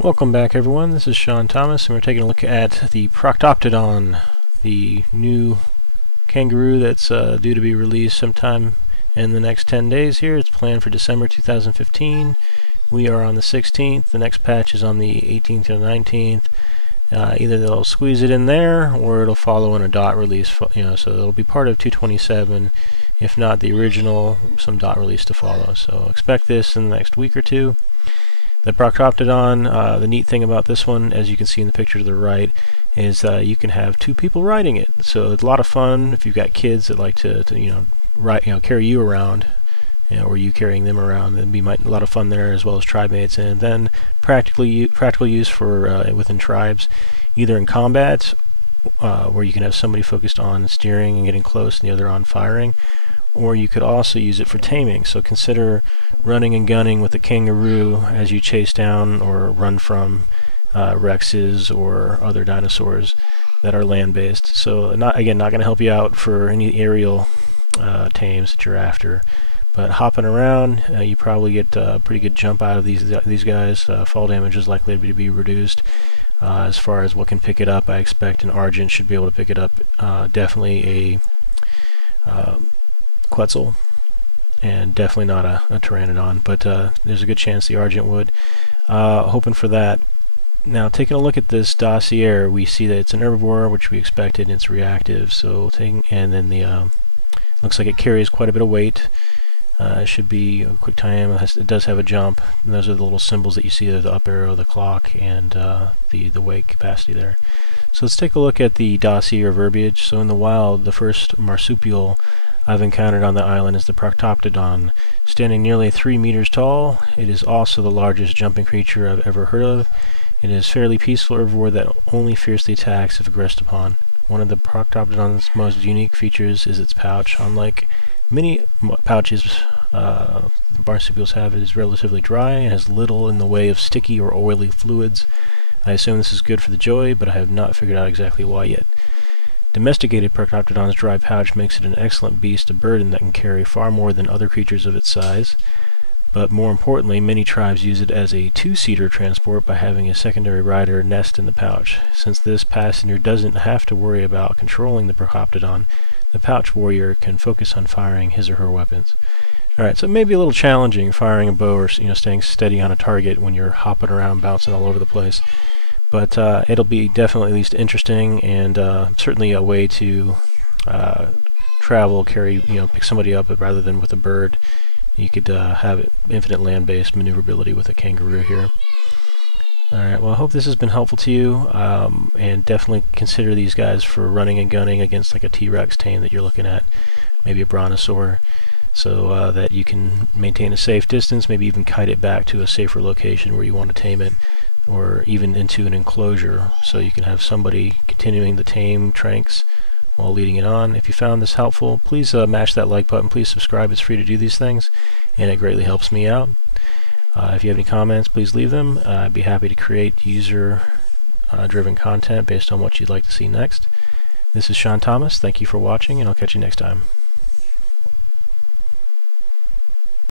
Welcome back, everyone. This is Sean Thomas, and we're taking a look at the Procoptodon, the new kangaroo that's due to be released sometime in the next 10 days here. It's planned for December 2015. We are on the 16th. The next patch is on the 18th or 19th. Either they'll squeeze it in there, or it'll follow in a dot release. So it'll be part of 227. If not the original, some dot release to follow. So expect this in the next week or two. The Procoptodon, the neat thing about this one, as you can see in the picture to the right, is you can have two people riding it. So it's a lot of fun if you've got kids that like to carry you around, or you carrying them around. It'd be a lot of fun there, as well as tribe mates. And then practical use for within tribes, either in combat, where you can have somebody focused on steering and getting close, and the other on firing. Or you could also use it for taming. So consider running and gunning with a kangaroo as you chase down or run from rexes or other dinosaurs that are land-based. So not going to help you out for any aerial tames that you're after. But hopping around, you probably get a pretty good jump out of these guys. Fall damage is likely to be reduced. As far as what can pick it up, I expect an Argent should be able to pick it up. Definitely a Quetzal, and definitely not a Pteranodon, but there's a good chance the Argent would. Hoping for that. Now, taking a look at this Dossier, we see that it's an herbivore, which we expected, and it's reactive. So and then the looks like it carries quite a bit of weight. It should be a quick time. It does have a jump, and those are the little symbols that you see there: the up arrow, the clock, and the weight capacity there. So let's take a look at the Dossier verbiage. So in the wild, the first marsupial I've encountered on the island is the Procoptodon. Standing nearly 3 meters tall, it is also the largest jumping creature I've ever heard of. It is fairly peaceful herbivore that only fiercely attacks if aggressed upon. One of the Procoptodon's most unique features is its pouch. Unlike many pouches marsupials have, it is relatively dry and has little in the way of sticky or oily fluids. I assume this is good for the joy, but I have not figured out exactly why yet. Domesticated Procoptodon's dry pouch makes it an excellent beast of burden that can carry far more than other creatures of its size. But more importantly, many tribes use it as a two-seater transport by having a secondary rider nest in the pouch. Since this passenger doesn't have to worry about controlling the Procoptodon, the pouch warrior can focus on firing his or her weapons. Alright, so it may be a little challenging firing a bow or staying steady on a target when you're hopping around, bouncing all over the place. But it'll be definitely at least interesting, and certainly a way to travel, carry, pick somebody up rather than with a bird. You could have infinite land-based maneuverability with a kangaroo here. Alright, well, I hope this has been helpful to you, and definitely consider these guys for running and gunning against like a T-Rex tame that you're looking at, maybe a brontosaur, so that you can maintain a safe distance, maybe even kite it back to a safer location where you want to tame it, or even into an enclosure, so you can have somebody continuing the tame tranks while leading it on. If you found this helpful, please mash that like button. Please subscribe. It's free to do these things, and it greatly helps me out. If you have any comments, please leave them. I'd be happy to create user-driven content based on what you'd like to see next. This is Sean Thomas. Thank you for watching, and I'll catch you next time.